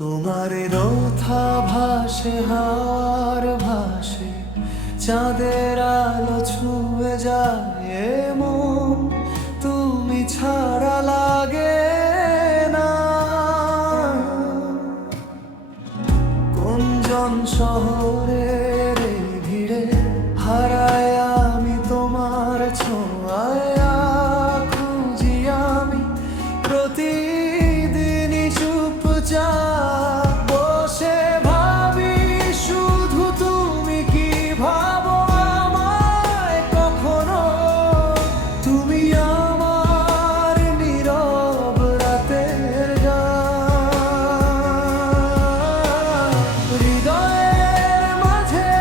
তোমার রোথা ভাসে হাওয়ার ভাসে, চাঁদের আলো ছুঁয়ে যায় মন, তুমি ছাড়া লাগে না। কোনজন শহরের এই ভিড়ে হারায় আমি তোমার ছোঁয়ায়, খুঁজি আমি প্রতিদিনই চুপচাপ বসে ভাবি শুধু তুমি কি ভাবো আমায় কখনো। তুমি আমার নীরব রাতের গান, হৃদয়ের মাঝে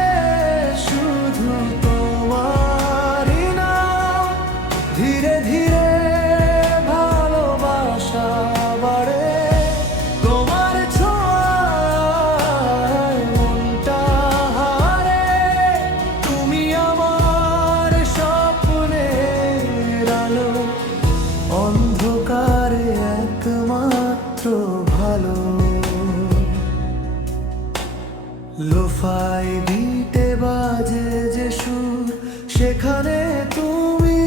শুধু তোমারই নাম। ধীরে ধীরে ভালোবাসা বাড়ে, তোমার ছোঁয়ায় মনটা হারে। তুমি আমার স্বপ্নের আলো, অন্ধকারে একমাত্র ভালো। লোফাই বিটে বাজে যে সুর, সেখানে তুমি,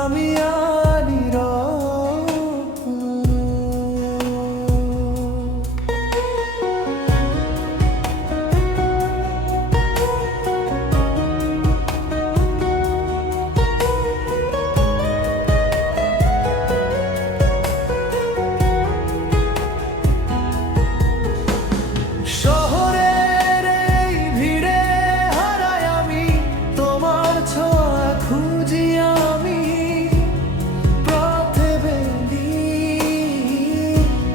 আমি আর নীরব। শহরের এই ভিড়ে হারাই আমি তোমার ছোঁয়া, খুঁজি আমি পথে বেলি।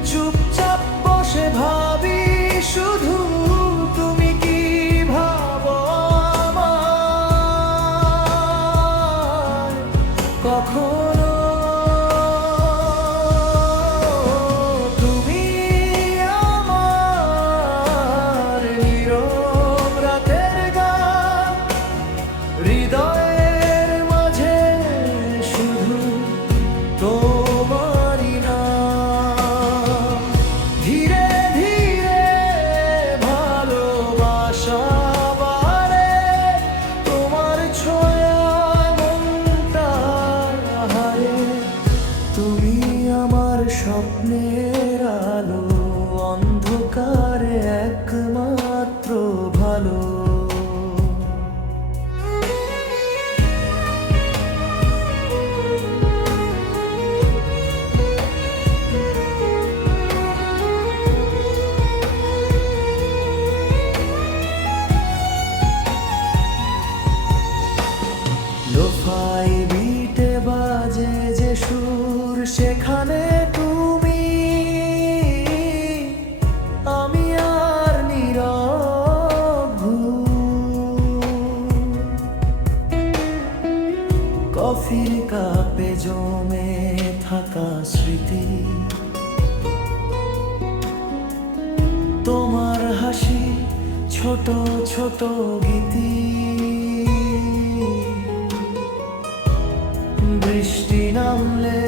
চুপচাপ বসে ভাবি শুধু তুমি কি ভাবো আমায় কখনো। তুমি আমার নীরব রাতের গান, হৃদয়ের মাঝে শুধু তোমারই নাম। ধীরে ধীরে ভালোবাসা বাড়ে, তোমার ছোঁয়ায় মনটা হারে। তুমি আমার স্বপ্নের আলো, অন্ধকারে একমাত্র ভালো। লোফাই বিটে বাজে যে সুর, সেখানে তুমি, আমি আর নীরব। কফির কাপে জমে থাকা স্মৃতি, তোমার হাসি ছোট ছোট গীতি। বৃষ্টি নামলে